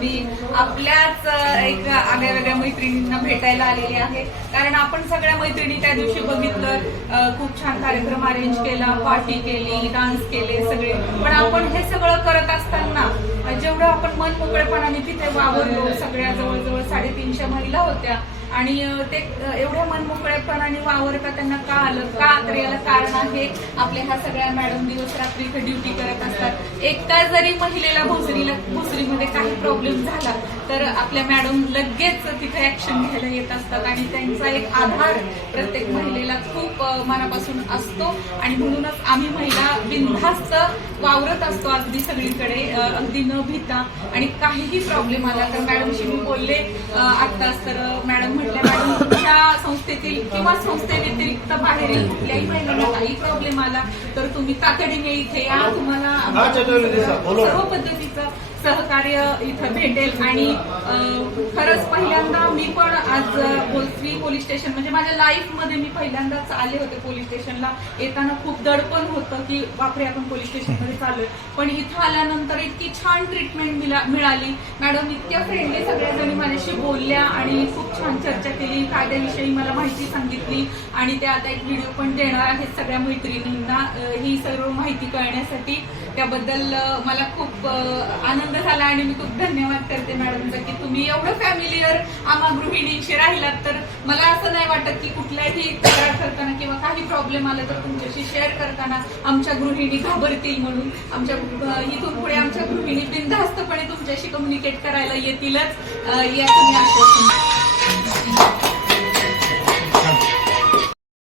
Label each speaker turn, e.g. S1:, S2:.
S1: मी आपल्याच एक आगळ्या वेगळ्या मैत्रिणींना भेटायला आलेली आहे. कारण आपण सगळ्या मैत्रिणी त्या दिवशी बघितलं खूप छान कार्यक्रम अरेंज केला पार्टी केली डान्स केले सगळे. पण आपण हे सगळं करत असताना जेवढं आपण मन मोकळेपणाने तिथे वावरलो सगळ्या जवळजवळ साडेतीनशे महिला होत्या आणि ते एवढ्या मनमोकळेपणाने वावरता त्यांना का आलं? का तर याला कारण आहे? आपल्या ह्या सगळ्या मॅडम दिवस रात्री इथे ड्युटी करत असतात. एकटा जरी महिलेला भोसरीला भोसरीमध्ये काही प्रॉब्लेम झाला तर आपल्या मॅडम लगेच तिथे ऍक्शन घ्यायला येत असतात आणि त्यांचा एक आधार प्रत्येक महिलेला खूप मनापासून असतो. आणि म्हणूनच आम्ही महिला बिनधास्त वावरत असतो अगदी सगळीकडे अगदी न भीता. आणि काहीही प्रॉब्लेम आला तर मॅडमशी मी बोलले आत्ताच तर संस्थेतील किंवा संस्थेव्यतिरिक्त बाहेरील कुठल्याही महिलांना काही प्रॉब्लेम आला तर तुम्ही तातडीने इथे या तुम्हाला. सर्व पद्धतीचं सहकार्य इथं भेटेल आणि खरंच पहिल्यांदा मी पण आज अ, पोलीस स्टेशन म्हणजे माझ्या लाईफमध्ये मी पहिल्यांदाच आले होते पोलीस स्टेशनला. येताना खूप दडपण होतं की बापरे आपण पोलीस स्टेशनमध्ये पण इथं आल्यानंतर इतकी छान ट्रीटमेंट मिळाली. मॅडम इतक्या फ्रेंडली सगळ्या जणी माझ्याशी बोलल्या आणि खूप छान चर्चा केली कायद्याविषयी मला माहिती सांगितली आणि ते आता एक व्हिडिओ पण देणार आहेत सगळ्या मैत्रिणींना. ही सर्व माहिती कळण्यासाठी त्याबद्दल मला खूप आनंद आनंद झाला आणि मी खूप धन्यवाद करते मॅडमचा की तुम्ही एवढं फॅमिलीवर आम्हा गृहिणींशी राहिलात तर मला असं नाही वाटत की कुठल्याही तक्रार करताना किंवा काही प्रॉब्लेम आला तर तुमच्याशी शेअर करताना आमच्या गृहिणी घाबरतील म्हणून. आमच्या इथून पुढे आमच्या गृहिणी बिनधास्तपणे तुमच्याशी कम्युनिकेट करायला येतीलच. या याचं मी आश्वासन